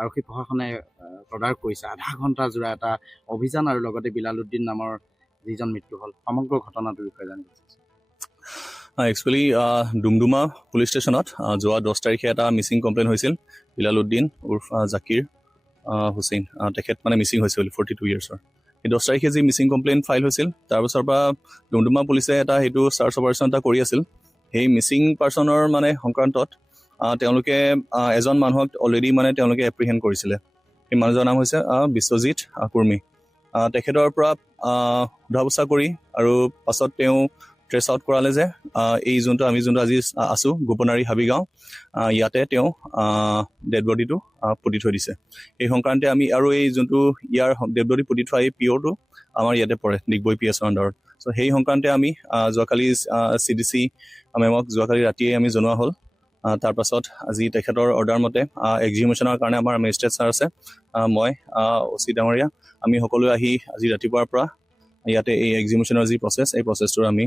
আৰক্ষী প্ৰশাসনে তদাৰক কৰিছে আধা ঘণ্টা জোৰা এটা অভিযান আৰু লগতে বিলালুদ্দিন নামৰ যিজন মৃত্যু হ'ল সমগ্ৰ ঘটনাটোৰ বিষয়ে জানিব বিচাৰিছোঁ। একচুৱেলি ডুমডুমা পুলিচ ষ্টেচনত যোৱা 10 তাৰিখে এটা মিচিং কমপ্লেইন হৈছিল বিলালুদ্দিন উৰ্ফ জাকিৰ হুছেইন তেখেত মানে মিচিং হৈছিল 42 ইয়াৰ্ছৰ। এই 10 তাৰিখে যি মিচিং কমপ্লেইন ফাইল হৈছিল তাৰপিছৰ পৰা ডুমডুমা পুলিচে এটা সেইটো চাৰ্চ অপাৰেশ্যন এটা কৰি আছিল। সেই মিচিং পাৰ্চনৰ মানে সংক্ৰান্তত তেওঁলোকে এজন মানুহক অলৰেডি মানে তেওঁলোকে এপ্ৰিহেণ্ড কৰিছিলে। সেই মানুহজনৰ নাম হৈছে বিশ্বজিৎ কুৰ্মী। তেখেতৰ পৰা সোধা পোছা কৰি আৰু পাছত তেওঁ ট্ৰেছ আউট কৰালে যে এই আমি যোনটো আজি আছোঁ গোপনাৰী হাবিগাঁও, ইয়াতে তেওঁ ডেড বডিটো পুতি থৈ দিছে। এই সংক্ৰান্তে আমি আৰু এই যোনটো ইয়াৰ ডেড বডি পুতি থোৱা এই পিঅ'টো আমাৰ ইয়াতে পৰে ডিগবৈ PSৰ আণ্ডাৰত। চ' সেই সংক্ৰান্তে আমি যোৱাকালি CDC মেমক যোৱাকালি ৰাতিয়ে আমি জনোৱা হ'ল। তাৰপাছত আজি তেখেতৰ অৰ্ডাৰ মতে এক্সিকিউশ্যনৰ কাৰণে আমাৰ মেজিষ্ট্ৰেট ছাৰ আছে, মই OC ডাঙৰীয়া, আমি সকলোৱে আহি আজি ৰাতিপুৱাৰ পৰা ইয়াতে এই এক্সিকিউশ্যনৰ যি প্ৰচেছ এই প্ৰচেছটো আমি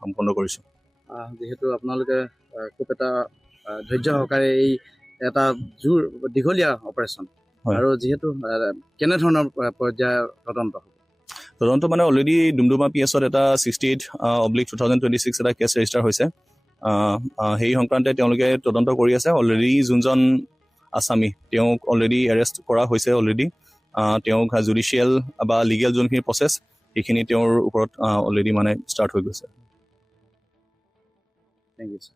সম্পন্ন কৰিছোঁ। যিহেতু আপোনালোকে খুব এটা ধৈৰ্য সহকাৰে এই এটা দীঘলীয়া অপাৰেশ্যন আৰু যিহেতু কেনেধৰণৰ পৰ্যায়ৰ তদন্ত মানে অলৰেডি ডুমডুমা PSত এটা 68/2026 এটা কেছ ৰেজিষ্টাৰ হৈছে। সেই সংক্ৰান্তে তেওঁলোকে তদন্ত কৰি আছে। অলৰেডি যোনজন আছামী তেওঁক অলৰেডি এৰেষ্ট কৰা হৈছে। অলৰেডি তেওঁক জুডিচিয়েল বা লিগেল যোনখিনি প্ৰচেছ সেইখিনি তেওঁৰ ওপৰত অলৰেডি মানে ষ্টাৰ্ট হৈ গৈছে। Thank you, sir.